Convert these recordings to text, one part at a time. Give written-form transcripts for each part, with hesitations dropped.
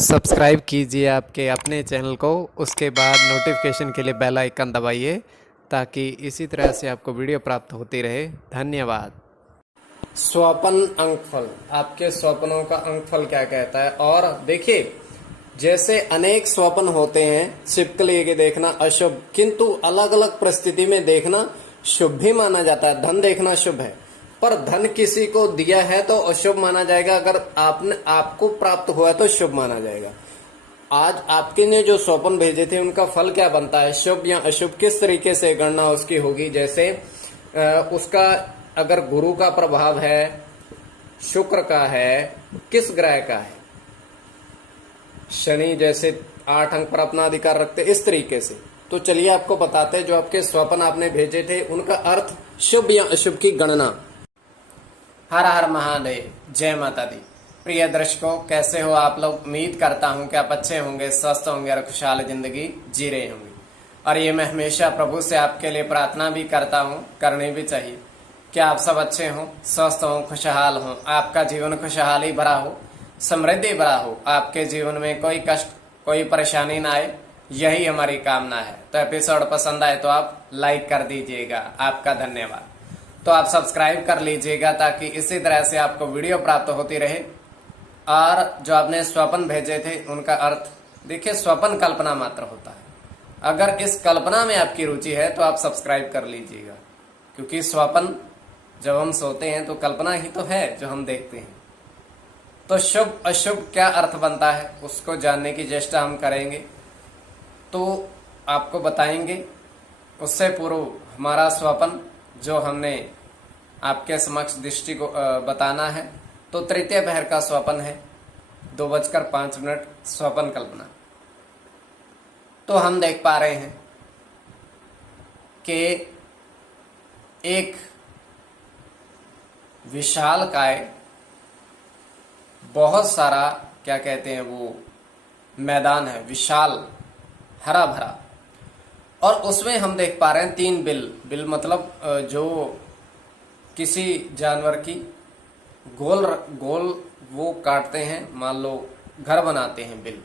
Subscribe कीजिए आपके अपने चैनल को, उसके बाद नोटिफिकेशन के लिए बेल आइकन दबाइए ताकि इसी तरह से आपको वीडियो प्राप्त होती रहे। धन्यवाद। स्वपन अंकफल, आपके स्वप्नों का अंकफल क्या कहता है। और देखिए, जैसे अनेक स्वप्न होते हैं, छिपकली के देखना अशुभ, किंतु अलग अलग परिस्थिति में देखना शुभ भी माना जाता है। धन देखना शुभ है, पर धन किसी को दिया है तो अशुभ माना जाएगा, अगर आपको प्राप्त हुआ है तो शुभ माना जाएगा। आज आपके ने जो स्वप्न भेजे थे उनका फल क्या बनता है, शुभ या अशुभ, किस तरीके से गणना उसकी होगी। जैसे उसका अगर गुरु का प्रभाव है, शुक्र का है, किस ग्रह का है, शनि जैसे 8 अंक पर अपना अधिकार रखते, इस तरीके से। तो चलिए आपको बताते हैं जो आपके स्वप्न आपने भेजे थे उनका अर्थ, शुभ या अशुभ की गणना। हर हर महादेव, जय माता दी। प्रिय दर्शकों, कैसे हो आप लोग। उम्मीद करता हूं कि आप अच्छे होंगे, स्वस्थ होंगे और खुशहाल जिंदगी जी रहे होंगे। और ये मैं हमेशा प्रभु से आपके लिए प्रार्थना भी करता हूं, करनी भी चाहिए कि आप सब अच्छे हों, स्वस्थ हों, खुशहाल हों, आपका जीवन खुशहाली भरा हो, समृद्धि भरा हो, आपके जीवन में कोई कष्ट कोई परेशानी ना आए, यही हमारी कामना है। तो एपिसोड पसंद आए तो आप लाइक कर दीजिएगा, आपका धन्यवाद। तो आप सब्सक्राइब कर लीजिएगा ताकि इसी तरह से आपको वीडियो प्राप्त होती रहे। और जो आपने स्वप्न भेजे थे उनका अर्थ देखिए, स्वप्न कल्पना मात्र होता है। अगर इस कल्पना में आपकी रुचि है तो आप सब्सक्राइब कर लीजिएगा, क्योंकि स्वप्न जब हम सोते हैं तो कल्पना ही तो है जो हम देखते हैं। तो शुभ अशुभ क्या अर्थ बनता है उसको जानने की चेष्टा हम करेंगे, तो आपको बताएंगे। उससे पूर्व हमारा स्वप्न जो हमने आपके समक्ष दृष्टि को बताना है, तो तृतीय पहर का स्वप्न है, 2:05 स्वप्न कल्पना। तो हम देख पा रहे हैं कि एक विशाल काय, बहुत सारा क्या कहते हैं वो मैदान है, विशाल हरा भरा, और उसमें हम देख पा रहे हैं 3 बिल मतलब जो किसी जानवर की गोल गोल वो काटते हैं, मान लो घर बनाते हैं बिल,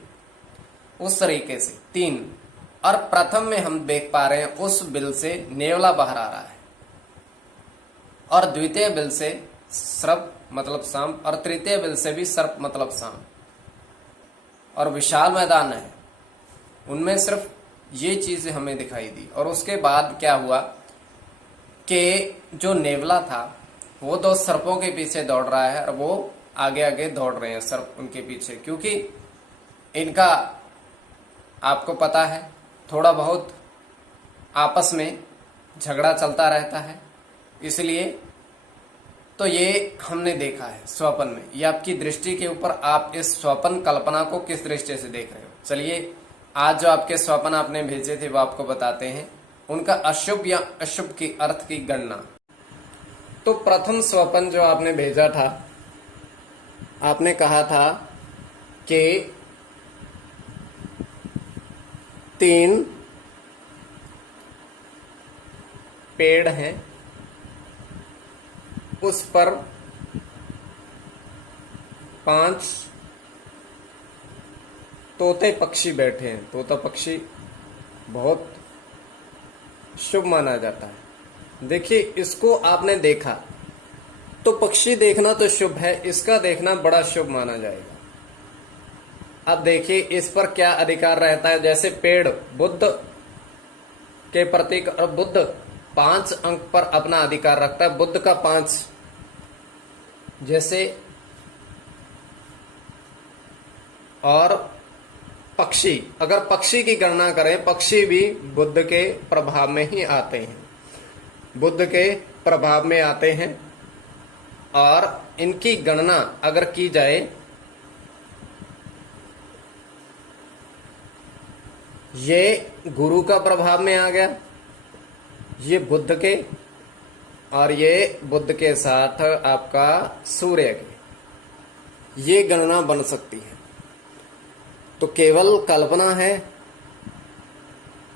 उस तरीके से 3। और प्रथम में हम देख पा रहे हैं उस बिल से नेवला बाहर आ रहा है, और द्वितीय बिल से सर्प मतलब सांप, और तृतीय बिल से भी सर्प मतलब सांप। और विशाल मैदान है, उनमें सिर्फ ये चीज हमें दिखाई दी। और उसके बाद क्या हुआ कि जो नेवला था वो 2 सर्पों के पीछे दौड़ रहा है, और वो आगे आगे दौड़ रहे हैं सर्प उनके पीछे, क्योंकि इनका आपको पता है थोड़ा बहुत आपस में झगड़ा चलता रहता है, इसलिए तो ये हमने देखा है स्वप्न में। ये आपकी दृष्टि के ऊपर, आप इस स्वप्न कल्पना को किस दृष्टि से देख रहे हो। चलिए आज जो आपके स्वप्न आपने भेजे थे वो आपको बताते हैं, उनका अशुभ या अशुभ की अर्थ की गणना। तो प्रथम स्वप्न जो आपने भेजा था, आपने कहा था कि 3 पेड़ हैं, उस पर 5 तोते पक्षी बैठे हैं। तोता पक्षी बहुत शुभ माना जाता है। देखिए, इसको आपने देखा तो पक्षी देखना तो शुभ है, इसका देखना बड़ा शुभ माना जाएगा। अब देखिए इस पर क्या अधिकार रहता है। जैसे पेड़ बुद्ध के प्रतीक, और बुद्ध 5 अंक पर अपना अधिकार रखता है, बुद्ध का 5। जैसे और पक्षी, अगर पक्षी की गणना करें, पक्षी भी बुद्ध के प्रभाव में ही आते हैं, बुद्ध के प्रभाव में आते हैं। और इनकी गणना अगर की जाए, ये गुरु का प्रभाव में आ गया, ये बुद्ध के, और ये बुद्ध के साथ आपका सूर्य के, ये गणना बन सकती है। तो केवल कल्पना है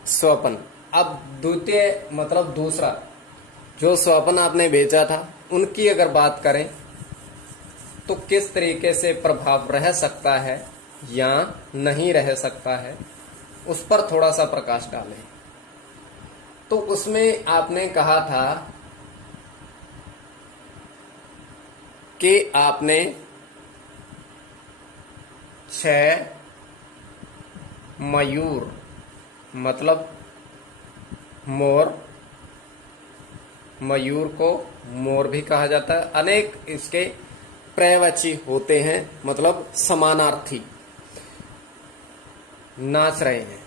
स्वप्न। अब द्वितीय मतलब दूसरा जो स्वप्न आपने भेजा था उनकी अगर बात करें तो किस तरीके से प्रभाव रह सकता है या नहीं रह सकता है, उस पर थोड़ा सा प्रकाश डालें। तो उसमें आपने कहा था कि आपने 6 मयूर मतलब मोर, मयूर को मोर भी कहा जाता है, अनेक इसके पर्यायवाची होते हैं, मतलब समानार्थी नाच रहे हैं।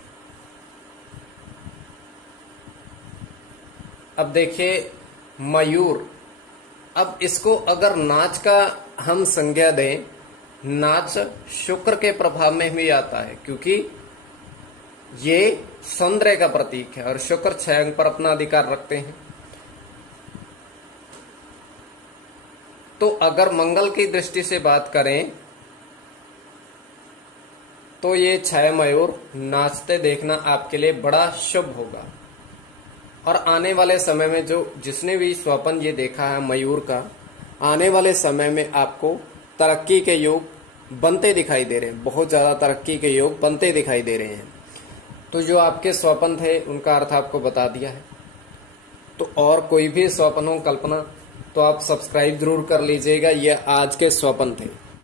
अब देखिए मयूर, अब इसको अगर नाच का हम संज्ञा दें, नाच शुक्र के प्रभाव में भी आता है, क्योंकि ये सौंदर्य का प्रतीक है और शुक्र 6 अंक पर अपना अधिकार रखते हैं। तो अगर मंगल की दृष्टि से बात करें तो ये 6 मयूर नाचते देखना आपके लिए बड़ा शुभ होगा। और आने वाले समय में जो जिसने भी स्वप्न ये देखा है मयूर का, आने वाले समय में आपको तरक्की के योग बनते दिखाई दे रहे हैं, बहुत ज्यादा तरक्की के योग बनते दिखाई दे रहे हैं। तो जो आपके स्वप्न थे उनका अर्थ आपको बता दिया है। तो और कोई भी स्वप्न हो, कल्पना, तो आप सब्सक्राइब जरूर कर लीजिएगा। ये आज के स्वप्न थे।